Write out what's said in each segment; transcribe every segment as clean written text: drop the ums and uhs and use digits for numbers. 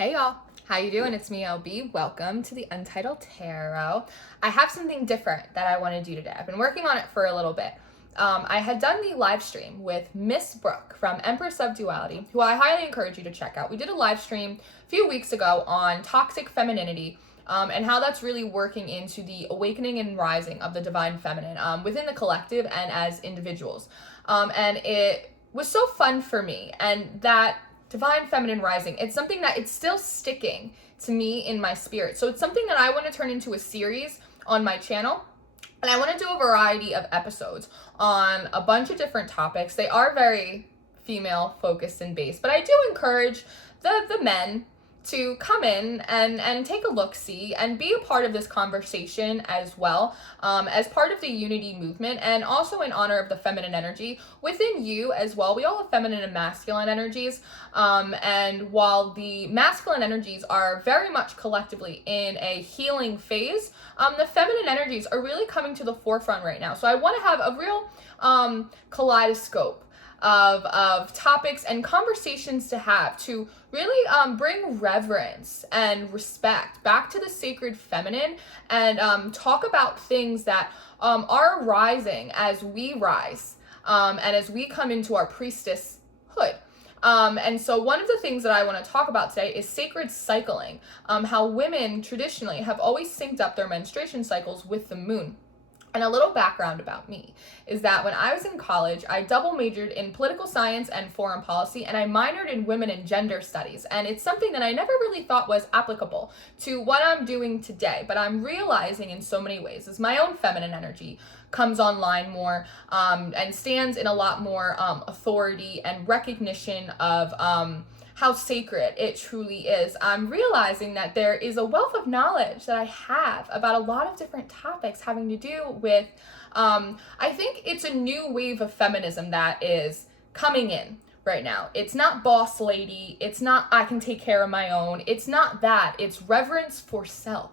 Hey y'all, how you doing? It's me, LB. Welcome to the Untitled Tarot. I have something different that I want to do today. I've been working on it for a little bit. I had done the live stream with Miss Brooke from Empress of Duality, who I highly encourage you to check out. We did a live stream a few weeks ago on toxic femininity and how that's really working into the awakening and rising of the divine feminine within the collective and as individuals. And it was so fun for me, and that divine feminine rising, it's something that it's still sticking to me in my spirit. So it's something that I want to turn into a series on my channel. And I want to do a variety of episodes on a bunch of different topics. They are very female focused and based, but I do encourage the men to come in and take a look-see and be a part of this conversation as well, as part of the unity movement, and also in honor of the feminine energy within you as well. We all have feminine and masculine energies, and while the masculine energies are very much collectively in a healing phase, the feminine energies are really coming to the forefront right now. So I want to have a real kaleidoscope of topics and conversations to have to really bring reverence and respect back to the sacred feminine, and talk about things that are rising as we rise, and as we come into our priestesshood. And so one of the things that I want to talk about today is sacred cycling, how women traditionally have always synced up their menstruation cycles with the moon. And a little background about me is that when I was in college, I double majored in political science and foreign policy, and I minored in women and gender studies. And it's something that I never really thought was applicable to what I'm doing today, but I'm realizing in so many ways as my own feminine energy comes online more, and stands in a lot more authority and recognition of how sacred it truly is. I'm realizing that there is a wealth of knowledge that I have about a lot of different topics having to do with, I think it's a new wave of feminism that is coming in right now. It's not boss lady. It's not I can take care of my own. It's not that. It's reverence for self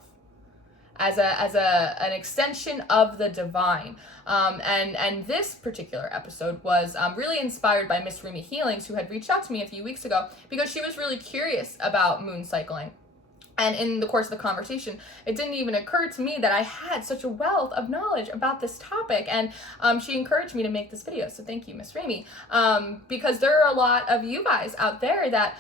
as an extension of the divine. And this particular episode was really inspired by Miss Rumi Healings, who had reached out to me a few weeks ago because she was really curious about moon cycling. And in the course of the conversation, it didn't even occur to me that I had such a wealth of knowledge about this topic. And she encouraged me to make this video. So thank you, Miss Rami. Because there are a lot of you guys out there that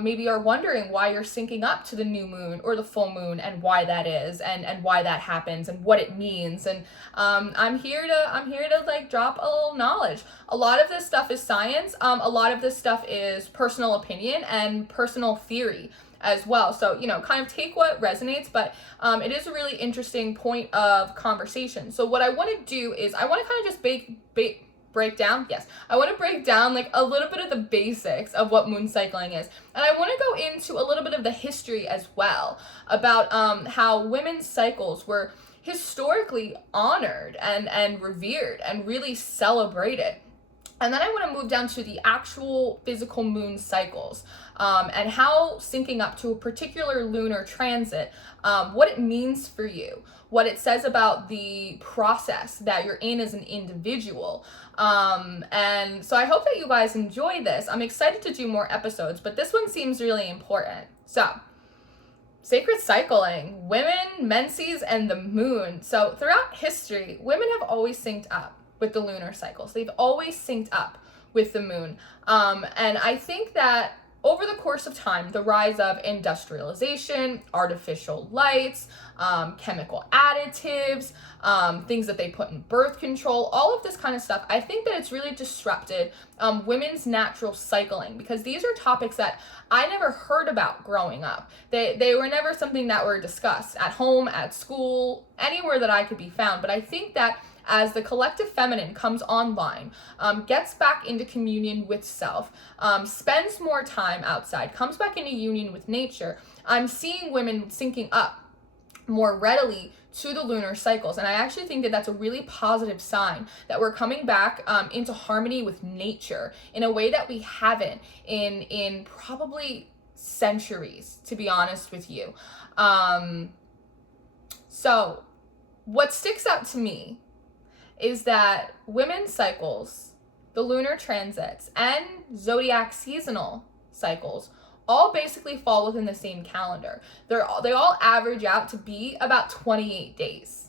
maybe are wondering why you're syncing up to the new moon or the full moon, and why that is, and why that happens, and what it means. And I'm here to like drop a little knowledge. A lot of this stuff is science. A lot of this stuff is personal opinion and personal theory as well. So, kind of take what resonates, but it is a really interesting point of conversation. So what I want to do is I want to kind of just break down. Yes, I want to break down like a little bit of the basics of what moon cycling is. And I want to go into a little bit of the history as well about how women's cycles were historically honored and revered and really celebrated. And then I want to move down to the actual physical moon cycles, and how syncing up to a particular lunar transit, what it means for you, what it says about the process that you're in as an individual. And so I hope that you guys enjoy this. I'm excited to do more episodes, but this one seems really important. So, sacred cycling, women, menses, and the moon. So throughout history, women have always synced up with the lunar cycles. They've always synced up with the moon. And I think that over the course of time, the rise of industrialization, artificial lights, chemical additives, things that they put in birth control, all of this kind of stuff, I think that it's really disrupted women's natural cycling, because these are topics that I never heard about growing up. They were never something that were discussed at home, at school, anywhere that I could be found. But I think that as the collective feminine comes online, gets back into communion with self, spends more time outside, comes back into union with nature, I'm seeing women syncing up more readily to the lunar cycles. And I actually think that that's a really positive sign that we're coming back into harmony with nature in a way that we haven't in probably centuries, to be honest with you. So what sticks out to me is that women's cycles, the lunar transits, and zodiac seasonal cycles all basically fall within the same calendar. They all average out to be about 28 days.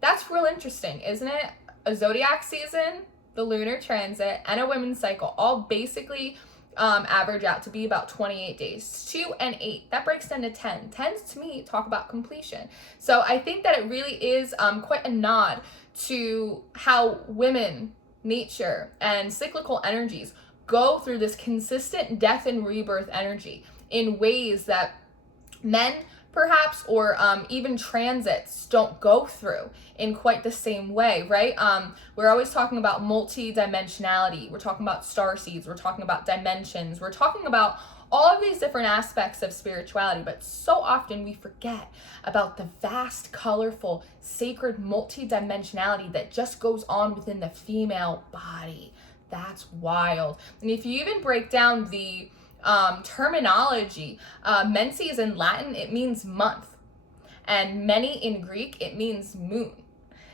That's real interesting, isn't it? A zodiac season, the lunar transit, and a women's cycle all basically average out to be about 28 days. 2 and 8, that breaks down to 10. 10s to me talk about completion. So I think that it really is quite a nod to how women, nature, and cyclical energies go through this consistent death and rebirth energy in ways that men perhaps, or even transits don't go through in quite the same way, right? We're always talking about multi-dimensionality. We're talking about starseeds. We're talking about dimensions. We're talking about all of these different aspects of spirituality, but so often we forget about the vast, colorful, sacred multi-dimensionality that just goes on within the female body. That's wild. And if you even break down the terminology, menses in Latin, it means month, and many in Greek, it means moon.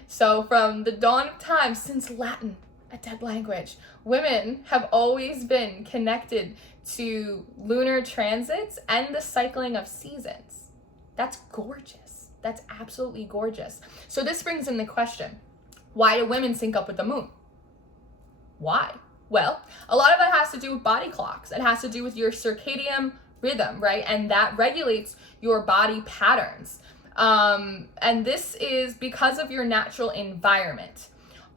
So from the dawn of time, since Latin, a dead language, women have always been connected to lunar transits and the cycling of seasons. That's gorgeous. That's absolutely gorgeous. So this brings in the question, why do women sync up with the moon? Why? Well, a lot of it has to do with body clocks. It has to do with your circadian rhythm, right? And that regulates your body patterns. And this is because of your natural environment.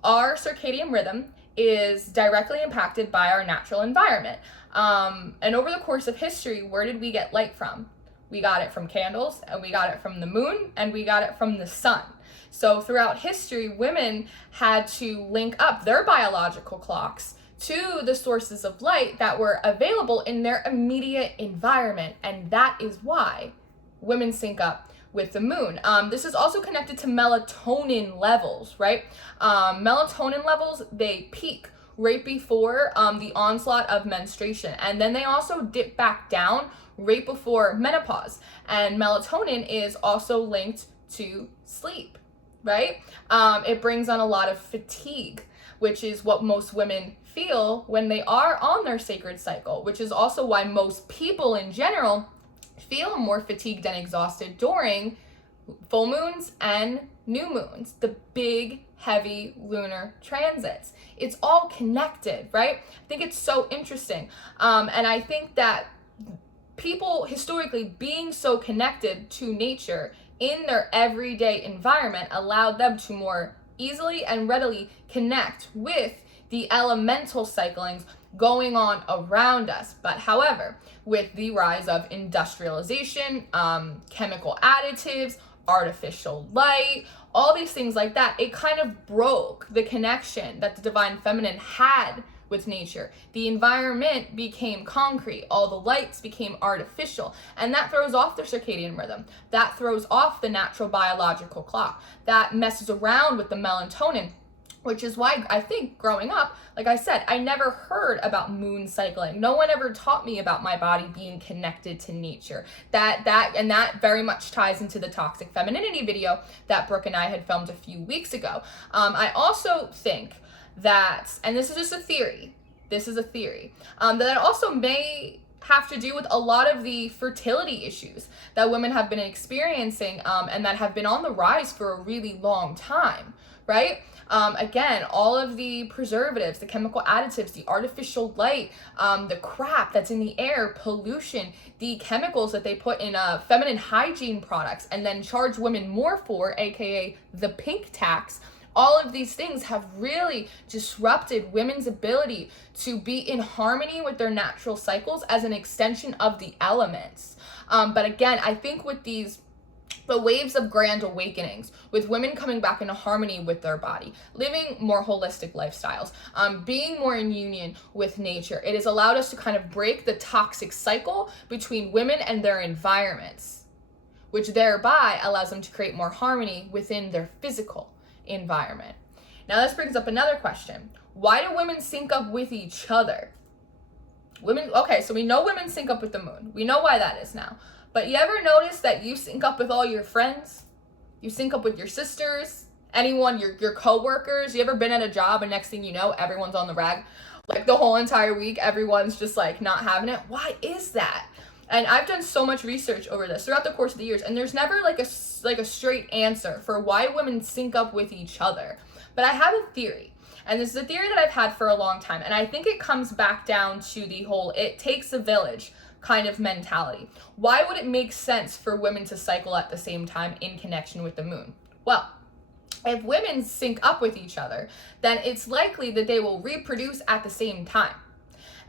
Our circadian rhythm is directly impacted by our natural environment. And over the course of history, where did we get light from? We got it from candles, and we got it from the moon, and we got it from the sun. So throughout history, women had to link up their biological clocks to the sources of light that were available in their immediate environment. And that is why women sync up with the moon. This is also connected to melatonin levels, right? Melatonin levels, they peak right before the onslaught of menstruation. And then they also dip back down right before menopause. And melatonin is also linked to sleep, right? It brings on a lot of fatigue, which is what most women feel when they are on their sacred cycle, which is also why most people in general feel more fatigued and exhausted during full moons and new moons, the big, heavy lunar transits. It's all connected, right? I think it's so interesting. And I think that people historically being so connected to nature in their everyday environment allowed them to more easily and readily connect with the elemental cyclings going on around us. But however, with the rise of industrialization, chemical additives, artificial light, all these things like that, it kind of broke the connection that the divine feminine had with nature. The environment became concrete, all the lights became artificial, and that throws off their circadian rhythm. That throws off the natural biological clock. That messes around with the melatonin, which is why I think growing up, like I said, I never heard about moon cycling. No one ever taught me about my body being connected to nature. That very much ties into the toxic femininity video that Brooke and I had filmed a few weeks ago. I also think that, and this is just a theory, that also may have to do with a lot of the fertility issues that women have been experiencing and that have been on the rise for a really long time, right? Again, all of the preservatives, the chemical additives, the artificial light, the crap that's in the air, pollution, the chemicals that they put in feminine hygiene products and then charge women more for, aka the pink tax. All of these things have really disrupted women's ability to be in harmony with their natural cycles as an extension of the elements. But again, I think with the waves of grand awakenings, with women coming back into harmony with their body, living more holistic lifestyles, being more in union with nature, it has allowed us to kind of break the toxic cycle between women and their environments, which thereby allows them to create more harmony within their physical environment. Now this brings up another question. Why do women sync up with each other? Okay, so we know women sync up with the moon. We know why that is now. But you ever notice that you sync up with all your friends? You sync up with your sisters, anyone, your co-workers? You ever been at a job and next thing you know, everyone's on the rag? Like the whole entire week, everyone's just like not having it. Why is that? And I've done so much research over this throughout the course of the years, and there's never like a straight answer for why women sync up with each other. But I have a theory, and this is a theory that I've had for a long time, and I think it comes back down to the whole it takes a village kind of mentality. Why would it make sense for women to cycle at the same time in connection with the moon? Well, if women sync up with each other, then it's likely that they will reproduce at the same time.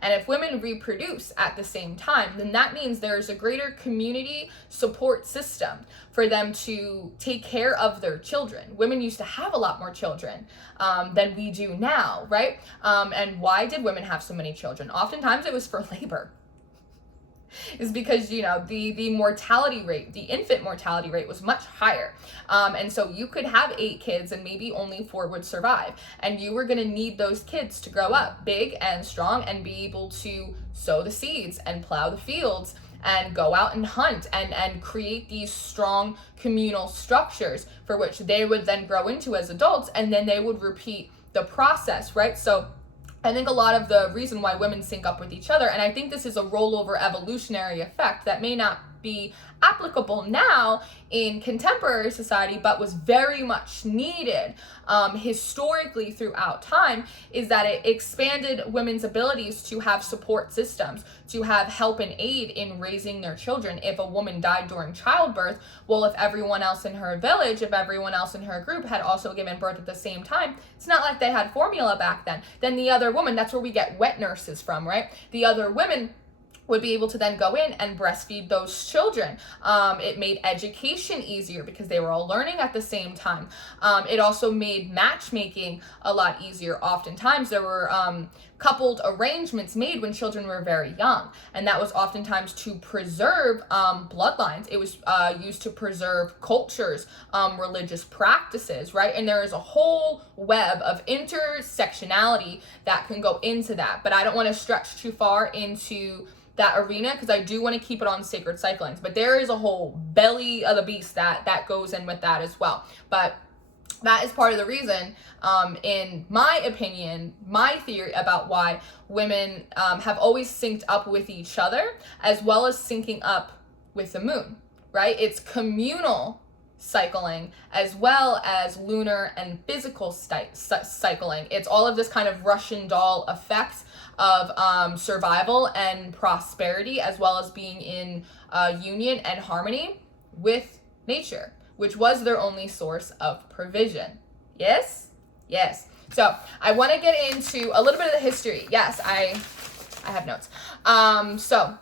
And if women reproduce at the same time, then that means there's a greater community support system for them to take care of their children. Women used to have a lot more children than we do now, right? And why did women have so many children? Oftentimes it was for labor. Is because, you know, the mortality rate, the infant mortality rate was much higher. And so you could have 8 kids and maybe only 4 would survive. And you were going to need those kids to grow up big and strong and be able to sow the seeds and plow the fields and go out and hunt and create these strong communal structures for which they would then grow into as adults, and then they would repeat the process, right? So I think a lot of the reason why women sync up with each other, and I think this is a rollover evolutionary effect that may not be applicable now in contemporary society, but was very much needed historically throughout time, is that it expanded women's abilities to have support systems, to have help and aid in raising their children. If a woman died during childbirth, well, if everyone else in her village, if everyone else in her group had also given birth at the same time, it's not like they had formula back then the other woman, that's where we get wet nurses from, right? The other women would be able to then go in and breastfeed those children. It made education easier because they were all learning at the same time. It also made matchmaking a lot easier. Oftentimes there were coupled arrangements made when children were very young, and that was oftentimes to preserve bloodlines. It was used to preserve cultures, religious practices, right? And there is a whole web of intersectionality that can go into that, but I don't want to stretch too far into that arena because I do want to keep it on sacred cyclings, but there is a whole belly of the beast that goes in with that as well. But that is part of the reason, in my opinion, my theory about why women have always synced up with each other, as well as syncing up with the moon, right? It's communal cycling as well as lunar and physical cycling. It's all of this kind of Russian doll effect of survival and prosperity, as well as being in union and harmony with nature, which was their only source of provision. Yes? Yes. So I want to get into a little bit of the history. Yes, I have notes. So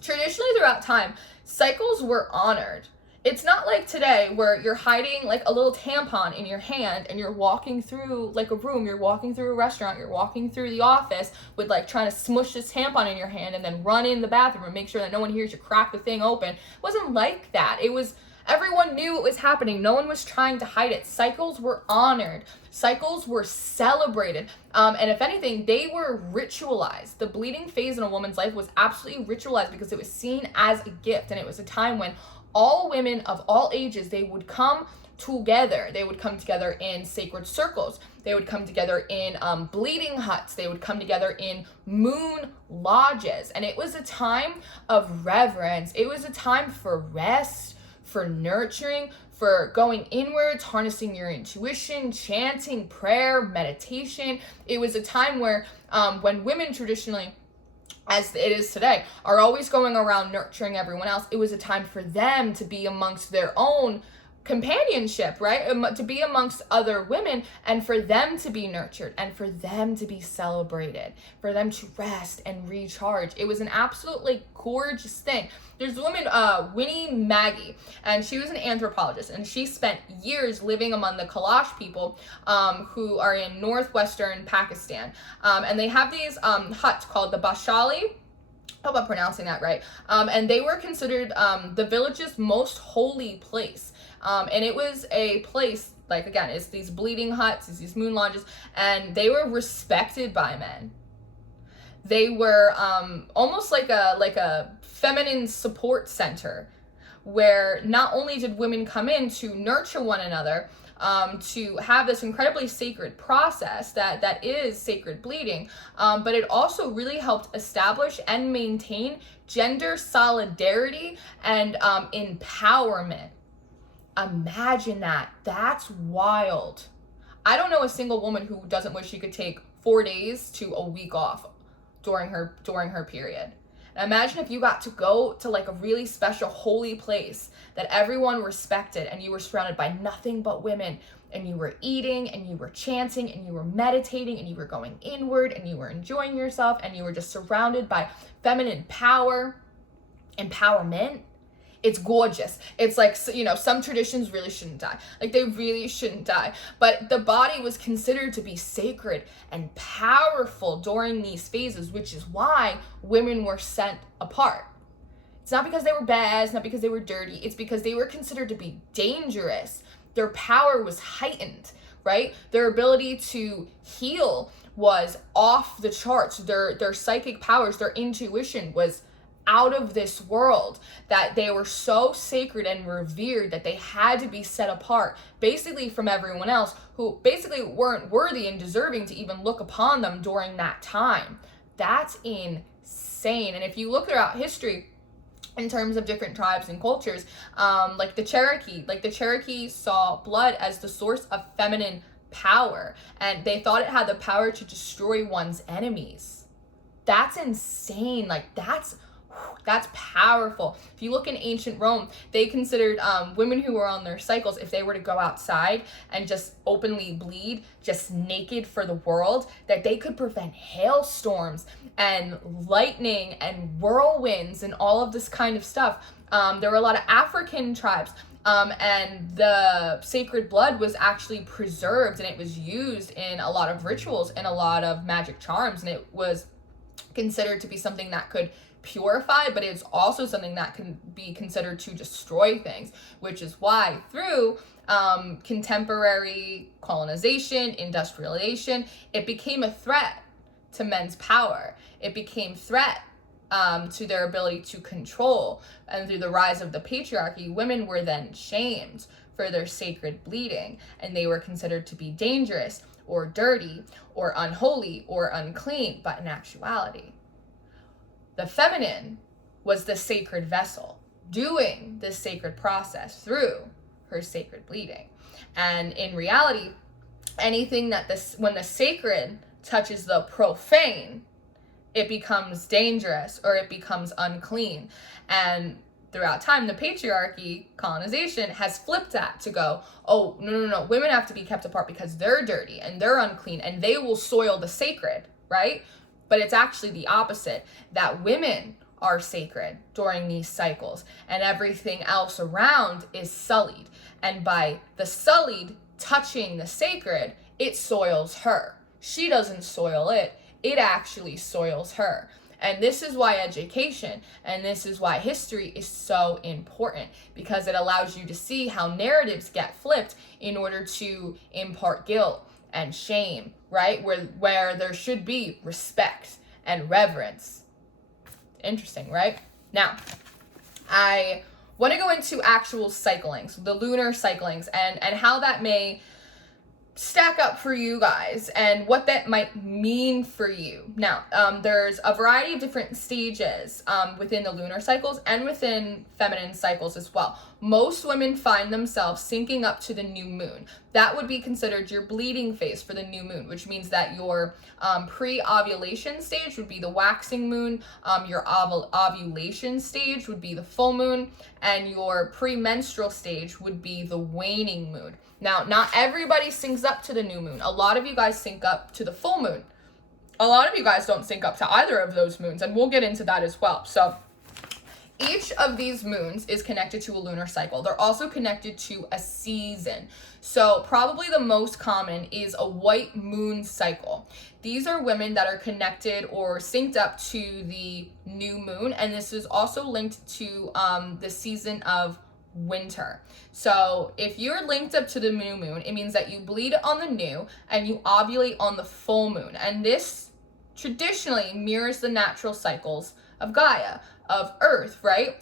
traditionally throughout time, cycles were honored. It's not like today where you're hiding like a little tampon in your hand and you're walking through like a room, you're walking through a restaurant, you're walking through the office with like trying to smush this tampon in your hand and then run in the bathroom and make sure that no one hears you crack the thing open. It wasn't like that. It was, everyone knew it was happening. No one was trying to hide it. Cycles were honored. Cycles were celebrated. And if anything, they were ritualized. The bleeding phase in a woman's life was absolutely ritualized because it was seen as a gift. And it was a time when all women of all ages, they would come together. They would come together in sacred circles. They would come together in bleeding huts. They would come together in moon lodges. And it was a time of reverence. It was a time for rest, for nurturing, for going inwards, harnessing your intuition, chanting, prayer, meditation. It was a time where when women traditionally, as it is today, are always going around nurturing everyone else, it was a time for them to be amongst their own companionship, right? To be amongst other women and for them to be nurtured and for them to be celebrated, for them to rest and recharge. It was an absolutely gorgeous thing. There's a woman, Winnie Maggie, and she was an anthropologist, and she spent years living among the Kalash people who are in northwestern Pakistan. And they have these huts called the Bashali. I hope I'm pronouncing that right. And they were considered the village's most holy place. And it was a place, like, again, it's these bleeding huts, it's these moon lodges, and they were respected by men. They were almost like a feminine support center where not only did women come in to nurture one another, to have this incredibly sacred process that is sacred bleeding, but it also really helped establish and maintain gender solidarity and empowerment. Imagine that. That's wild. I don't know a single woman who doesn't wish she could take 4 days to a week off during her period. And imagine if you got to go to like a really special holy place that everyone respected, and you were surrounded by nothing but women, and you were eating and you were chanting and you were meditating and you were going inward and you were enjoying yourself, and you were just surrounded by feminine empowerment. It's gorgeous. It's like, you know, some traditions really shouldn't die. Like, they really shouldn't die. But the body was considered to be sacred and powerful during these phases, which is why women were sent apart. It's not because they were bad, it's not because they were dirty, it's because they were considered to be dangerous. Their power was heightened, right? Their ability to heal was off the charts. Their psychic powers, their intuition was out of this world, that they were so sacred and revered that they had to be set apart basically from everyone else who basically weren't worthy and deserving to even look upon them during that time. That's insane. And if you look throughout history in terms of different tribes and cultures, like the Cherokee saw blood as the source of feminine power, and they thought it had the power to destroy one's enemies. That's insane. Like, that's powerful. If you look in ancient Rome, they considered women who were on their cycles, if they were to go outside and just openly bleed, just naked for the world, that they could prevent hailstorms and lightning and whirlwinds and all of this kind of stuff. There were a lot of African tribes, and the sacred blood was actually preserved, and it was used in a lot of rituals and a lot of magic charms, and it was considered to be something that could purify, but it's also something that can be considered to destroy things, which is why through contemporary colonization, industrialization, it became a threat to men's power. It became threat to their ability to control. And through the rise of the patriarchy, women were then shamed for their sacred bleeding, and they were considered to be dangerous or dirty or unholy or unclean. But in actuality, the feminine was the sacred vessel doing this sacred process through her sacred bleeding. And in reality, anything that when the sacred touches the profane, it becomes dangerous or it becomes unclean. And throughout time, the patriarchy, colonization, has flipped that to go, oh, no, women have to be kept apart because they're dirty and they're unclean and they will soil the sacred, right? But it's actually the opposite, that women are sacred during these cycles and everything else around is sullied. And by the sullied touching the sacred, it soils her. She doesn't soil it, it actually soils her. And this is why education and this is why history is so important, because it allows you to see how narratives get flipped in order to impart guilt and shame, right? Where there should be respect and reverence. Interesting, right? Now, I want to go into actual cyclings, the lunar cyclings, and how that may stack up for you guys and what that might mean for you. Now, there's a variety of different stages within the lunar cycles and within feminine cycles as well. Most women find themselves syncing up to the new moon. That would be considered your bleeding phase for the new moon, which means that your pre-ovulation stage would be the waxing moon, your ovulation stage would be the full moon, and your premenstrual stage would be the waning moon. Now, not everybody syncs up to the new moon. A lot of you guys sync up to the full moon. A lot of you guys don't sync up to either of those moons, and we'll get into that as well. So each of these moons is connected to a lunar cycle. They're also connected to a season. So probably the most common is a white moon cycle. These are women that are connected or synced up to the new moon, and this is also linked to the season of winter. So if you're linked up to the new moon, it means that you bleed on the new and you ovulate on the full moon. And this traditionally mirrors the natural cycles of Gaia, of Earth, right?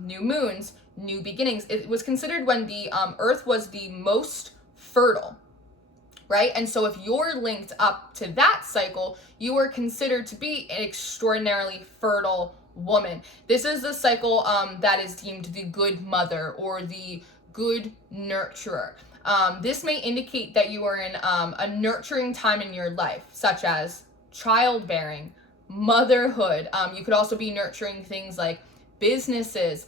New moons, new beginnings. It was considered when the Earth was the most fertile, right? And so if you're linked up to that cycle, you are considered to be an extraordinarily fertile woman. This is the cycle that is deemed the good mother or the good nurturer. This may indicate that you are in a nurturing time in your life, such as childbearing, motherhood. You could also be nurturing things like businesses,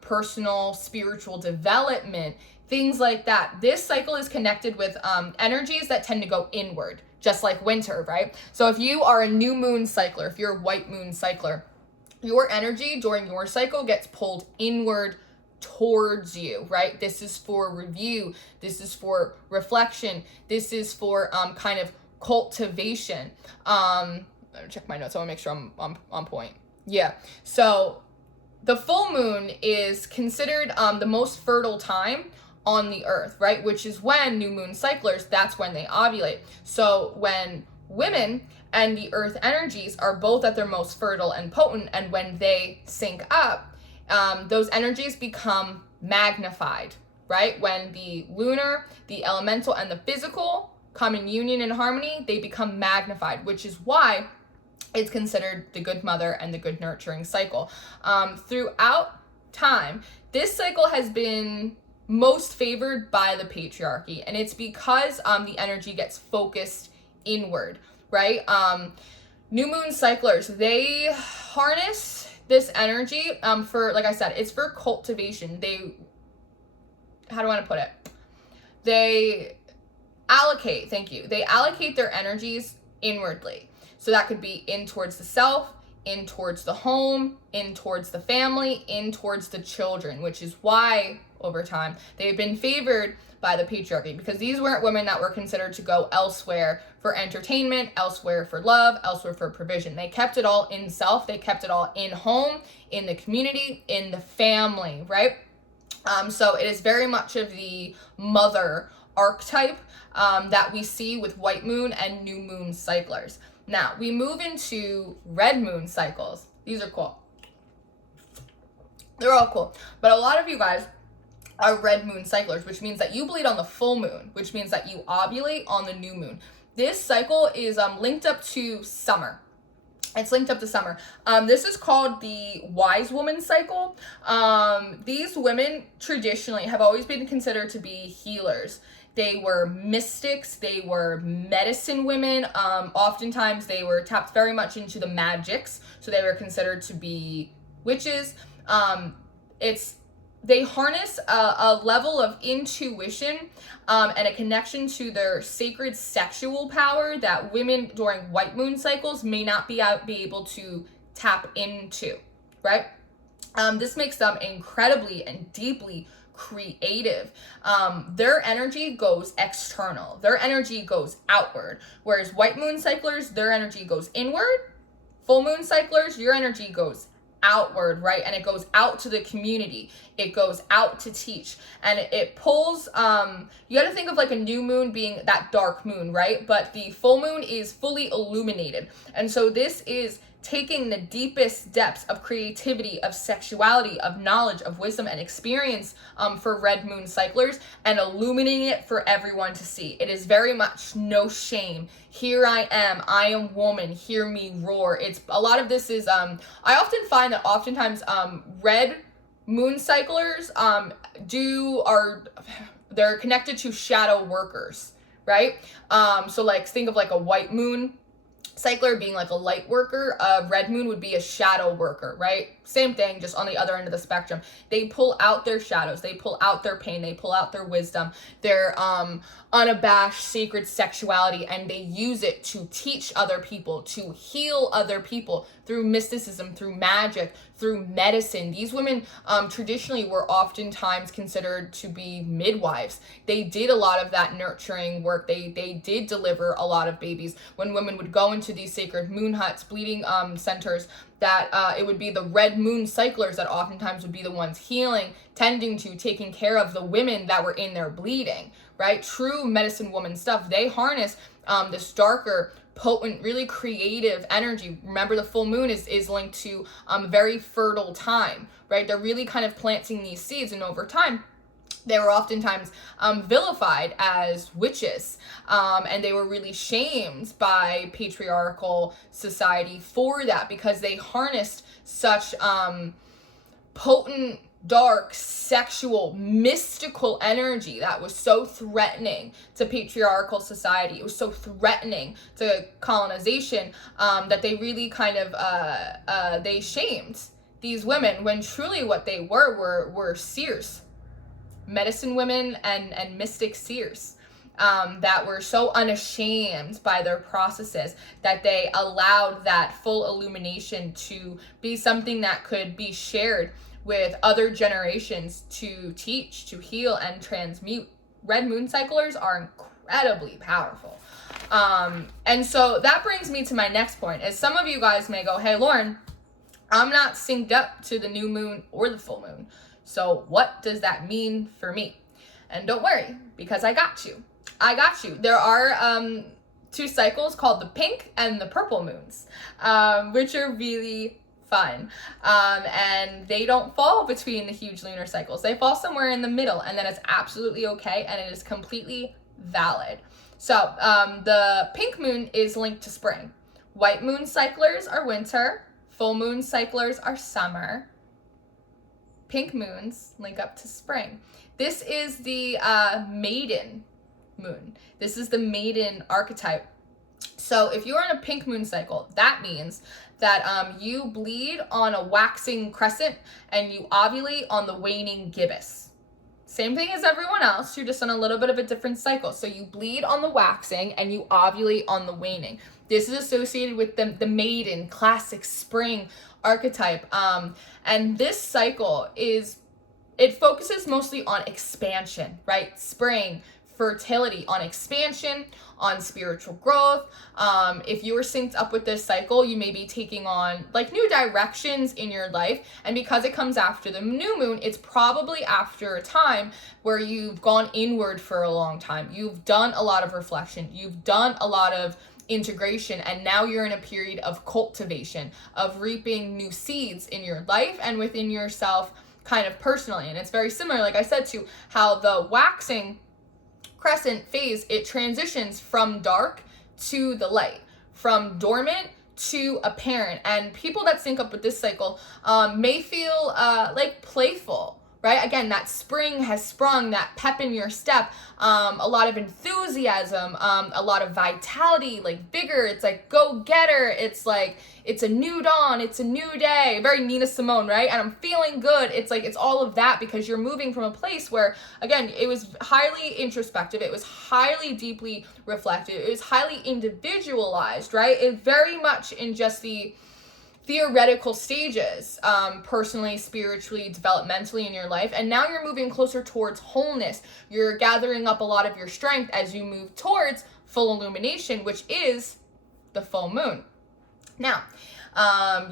personal spiritual development, things like that. This cycle is connected with energies that tend to go inward, just like winter, right? So if you are a new moon cycler, if you're a white moon cycler, your energy during your cycle gets pulled inward towards you, right? This is for review. This is for reflection. This is for kind of cultivation. Let me check my notes. I want to make sure I'm on point. Yeah. So the full moon is considered the most fertile time on the earth, right? Which is when new moon cyclers, that's when they ovulate. So when women and the earth energies are both at their most fertile and potent, and when they sync up, those energies become magnified, right? When the lunar, the elemental, and the physical come in union and harmony, they become magnified, which is why it's considered the good mother and the good nurturing cycle. Throughout time, this cycle has been most favored by the patriarchy, and it's because the energy gets focused inward, right? New moon cyclers, they harness this energy for, like I said, it's for cultivation. How do I want to put it? They allocate their energies inwardly. So that could be in towards the self, in towards the home, in towards the family, in towards the children, which is why over time they've been favored by the patriarchy, because these weren't women that were considered to go elsewhere for entertainment, elsewhere for love, elsewhere for provision. They kept it all in self. They kept it all in home, in the community, in the family, right? So it is very much of the mother archetype that we see with white moon and new moon cyclers. Now we move into red moon cycles. These are cool. They're all cool. But a lot of you guys are red moon cyclers, which means that you bleed on the full moon, which means that you ovulate on the new moon. This cycle is linked up to summer. It's linked up to summer. This is called the wise woman cycle. These women traditionally have always been considered to be healers. They were mystics. They were medicine women. Oftentimes they were tapped very much into the magics. So they were considered to be witches. They harness a level of intuition and a connection to their sacred sexual power that women during white moon cycles may not be able to tap into, right? This makes them incredibly and deeply creative. Their energy goes external. Their energy goes outward. Whereas white moon cyclers, their energy goes inward. Full moon cyclers, your energy goes outward, right? And it goes out to the community. It goes out to teach. And it pulls, you got to think of like a new moon being that dark moon, right? But the full moon is fully illuminated. And so this is taking the deepest depths of creativity, of sexuality, of knowledge, of wisdom and experience for red moon cyclers and illuminating it for everyone to see. It is very much no shame. Here I am woman, hear me roar. It's a lot of this is, I often find that oftentimes red moon cyclers they're connected to shadow workers, right? So like think of like a white moon cycler being like a light worker. A red moon would be a shadow worker, right? Same thing, just on the other end of the spectrum. They pull out their shadows, they pull out their pain, they pull out their wisdom, their unabashed sacred sexuality, and they use it to teach other people, to heal other people through mysticism, through magic, through medicine. These women traditionally were oftentimes considered to be midwives. They did a lot of that nurturing work. They did deliver a lot of babies. When women would go into these sacred moon huts, bleeding centers, that it would be the red moon cyclers that oftentimes would be the ones healing, tending to, taking care of the women that were in there bleeding, right? True medicine woman stuff. They harness this darker, potent, really creative energy. Remember, the full moon is linked to very fertile time, right? They're really kind of planting these seeds, and over time, They were oftentimes vilified as witches, and they were really shamed by patriarchal society for that, because they harnessed such potent, dark, sexual, mystical energy that was so threatening to patriarchal society. It was so threatening to colonization, that they really kind of they shamed these women, when truly what they were seers, medicine women and mystic seers, that were so unashamed by their processes that they allowed that full illumination to be something that could be shared with other generations to teach, to heal, and transmute. Red moon cyclers are incredibly powerful. And so that brings me to my next point, is some of you guys may go, hey, Lauren, I'm not synced up to the new moon or the full moon. So what does that mean for me? And don't worry, because I got you. There are two cycles called the pink and the purple moons, which are really fun. And they don't fall between the huge lunar cycles. They fall somewhere in the middle, and then it's absolutely okay, and it is completely valid. So the pink moon is linked to spring. White moon cyclers are winter. Full moon cyclers are summer. Pink moons link up to spring. This is the maiden moon. This is the maiden archetype. So if you're in a pink moon cycle, that means that you bleed on a waxing crescent and you ovulate on the waning gibbous. Same thing as everyone else, you're just on a little bit of a different cycle. So you bleed on the waxing and you ovulate on the waning. This is associated with the maiden, classic spring archetype. And this cycle it focuses mostly on expansion, right? Spring, fertility, on expansion, on spiritual growth. If you were synced up with this cycle, you may be taking on like new directions in your life. And because it comes after the new moon, it's probably after a time where you've gone inward for a long time. You've done a lot of reflection. You've done a lot of integration, and now you're in a period of cultivation, of reaping new seeds in your life and within yourself, kind of personally. And it's very similar, like I said, to how the waxing crescent phase, it transitions from dark to the light, from dormant to apparent. And people that sync up with this cycle may feel like playful, right? Again, that spring has sprung, that pep in your step, a lot of enthusiasm, a lot of vitality, like vigor. It's like go-getter. It's like, it's a new dawn. It's a new day. Very Nina Simone, right? And I'm feeling good. It's like, it's all of that because you're moving from a place where, again, it was highly introspective. It was highly deeply reflective. It was highly individualized, right? It very much in just the theoretical stages, personally, spiritually, developmentally in your life. And now you're moving closer towards wholeness. You're gathering up a lot of your strength as you move towards full illumination, which is the full moon. Now,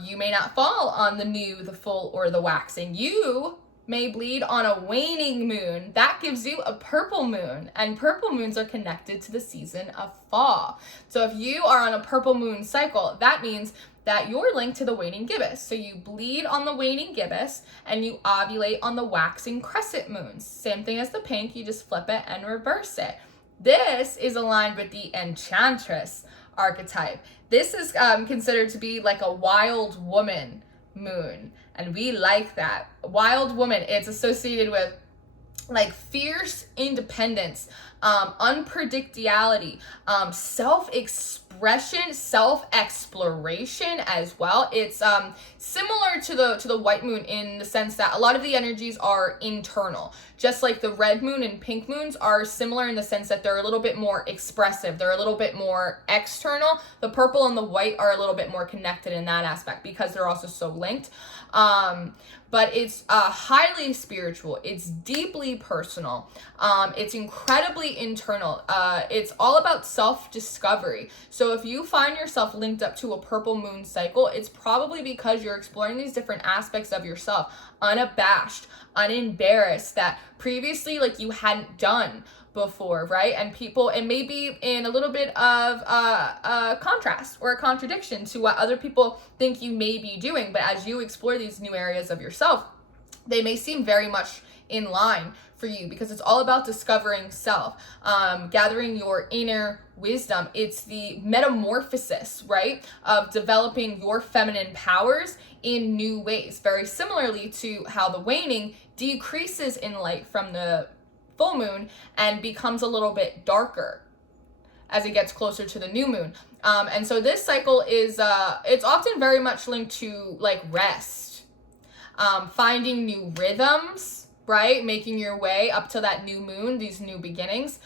you may not fall on the new, the full, or the waxing. You may bleed on a waning moon. That gives you a purple moon, and purple moons are connected to the season of fall. So if you are on a purple moon cycle, that means that you're linked to the waning gibbous. So you bleed on the waning gibbous and you ovulate on the waxing crescent moons. Same thing as the pink, you just flip it and reverse it. This is aligned with the enchantress archetype. This is considered to be like a wild woman moon, and we like that. Wild woman, it's associated with like fierce independence, unpredictability, self-expression, self-exploration as well. It's similar to the white moon in the sense that a lot of the energies are internal. Just like the red moon and pink moons are similar in the sense that they're a little bit more expressive. They're a little bit more external. The purple and the white are a little bit more connected in that aspect because they're also so linked. But it's highly spiritual. It's deeply personal. It's incredibly internal. It's all about self-discovery. So if you find yourself linked up to a purple moon cycle, it's probably because you're exploring these different aspects of yourself, unabashed, unembarrassed, that previously like you hadn't done before, right? And people, it may be in a little bit of a contrast or a contradiction to what other people think you may be doing, but as you explore these new areas of yourself, they may seem very much in line for you, because it's all about discovering self, gathering your inner wisdom. It's the metamorphosis, right, of developing your feminine powers in new ways, very similarly to how the waning decreases in light from the full moon and becomes a little bit darker as it gets closer to the new moon. And so this cycle is, it's often very much linked to like rest, finding new rhythms, right? Making your way up to that new moon, these new beginnings,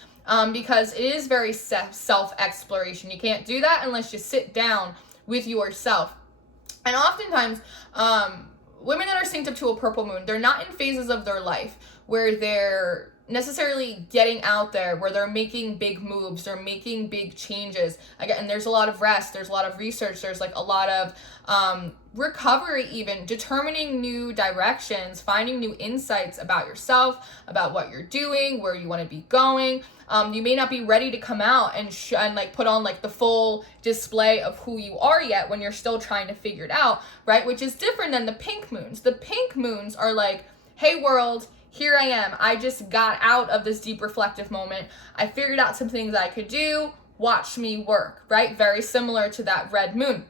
because it is very self-exploration. You can't do that unless you sit down with yourself. And oftentimes, women that are synced up to a purple moon, they're not in phases of their life where they're necessarily getting out there, where they're making big moves, they're making big changes. Again, and there's a lot of rest, there's a lot of research, there's like a lot of recovery, even determining new directions, finding new insights about yourself, about what you're doing, where you want to be going. You may not be ready to come out and like put on like the full display of who you are yet, when you're still trying to figure it out, right? Which is different than the pink moons. The pink moons are like, hey world, here I am. I just got out of this deep reflective moment. I figured out some things I could do. Watch me work, right? Very similar to that red moon.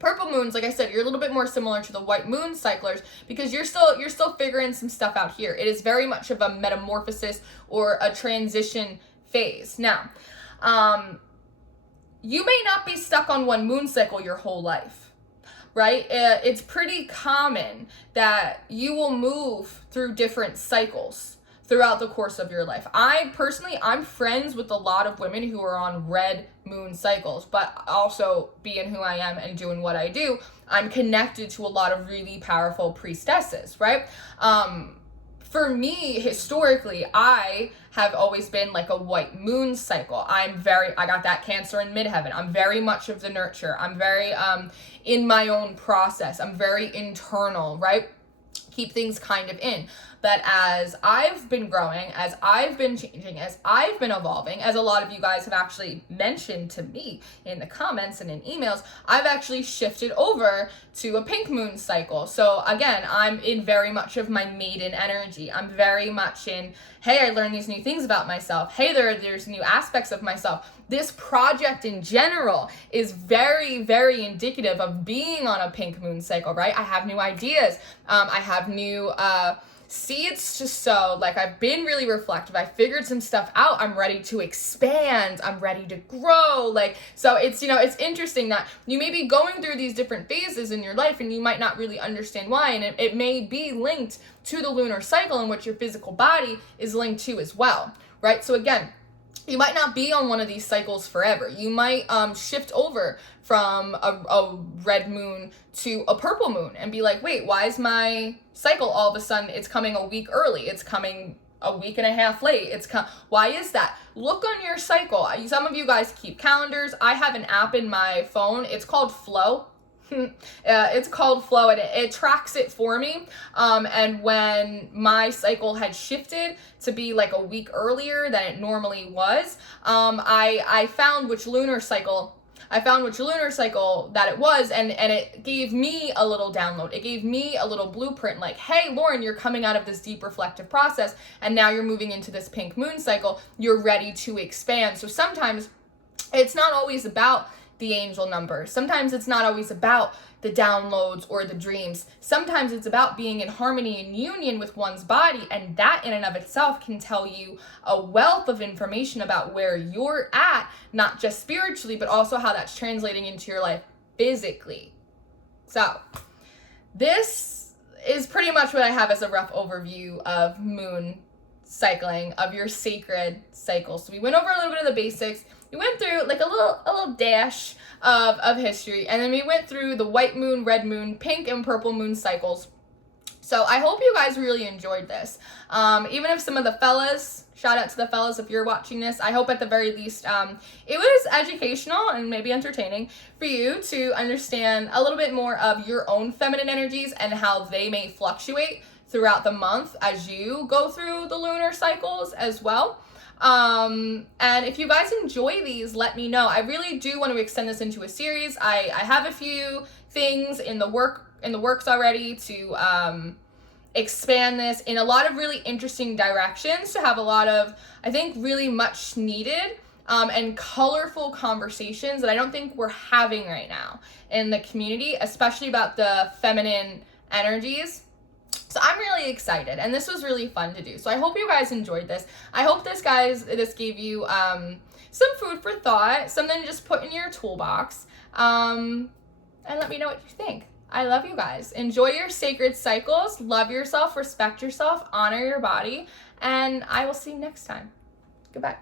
Purple moons, like I said, you're a little bit more similar to the white moon cyclers, because you're still figuring some stuff out here. It is very much of a metamorphosis or a transition phase. Now, you may not be stuck on one moon cycle your whole life, right? It's pretty common that you will move through different cycles throughout the course of your life. I'm friends with a lot of women who are on red moon cycles, but also being who I am and doing what I do, I'm connected to a lot of really powerful priestesses, right? For me, historically, I have always been like a white moon cycle. I got that Cancer in midheaven. I'm very much of the nurture. I'm very in my own process. I'm very internal, right? Keep things kind of in. But as I've been growing, as I've been changing, as I've been evolving, as a lot of you guys have actually mentioned to me in the comments and in emails, I've actually shifted over to a pink moon cycle. So again, I'm in very much of my maiden energy. I'm very much in, hey, I learned these new things about myself. Hey, there's new aspects of myself. This project in general is very, very indicative of being on a pink moon cycle, right? I have new ideas. I have new seeds to sow. Like, I've been really reflective. I figured some stuff out. I'm ready to expand. I'm ready to grow. Like, so it's, it's interesting that you may be going through these different phases in your life and you might not really understand why. And it may be linked to the lunar cycle in which your physical body is linked to as well, right? So again, you might not be on one of these cycles forever. You might shift over from a red moon to a purple moon and be like, wait, why is my cycle all of a sudden, it's coming a week early, it's coming a week and a half late, why is that? Look on your cycle. Some of you guys keep calendars. I have an app in my phone. It's called Flow. It's called Flow, and it tracks it for me. And when my cycle had shifted to be like a week earlier than it normally was, I found which lunar cycle that it was, and it gave me a little download. It gave me a little blueprint, like, hey, Lauren, you're coming out of this deep reflective process, and now you're moving into this pink moon cycle. You're ready to expand. So sometimes it's not always about the angel numbers. Sometimes it's not always about the downloads or the dreams. Sometimes it's about being in harmony and union with one's body, and that in and of itself can tell you a wealth of information about where you're at, not just spiritually, but also how that's translating into your life physically. So this is pretty much what I have as a rough overview of moon cycling, of your sacred cycle. So we went over a little bit of the basics. We went through like a little dash of history, and then we went through the white moon, red moon, pink and purple moon cycles. So I hope you guys really enjoyed this. Even if some of the fellas, shout out to the fellas if you're watching this, I hope at the very least it was educational and maybe entertaining for you to understand a little bit more of your own feminine energies and how they may fluctuate throughout the month as you go through the lunar cycles as well. And if you guys enjoy these, let me know. I really do want to extend this into a series. I have a few things in the works already to expand this in a lot of really interesting directions to have a lot of, I think, really much needed and colorful conversations that I don't think we're having right now in the community, especially about the feminine energies. So I'm really excited, and this was really fun to do. So I hope you guys enjoyed this. I hope this gave you some food for thought, something to just put in your toolbox, and let me know what you think. I love you guys. Enjoy your sacred cycles. Love yourself, respect yourself, honor your body, and I will see you next time. Goodbye.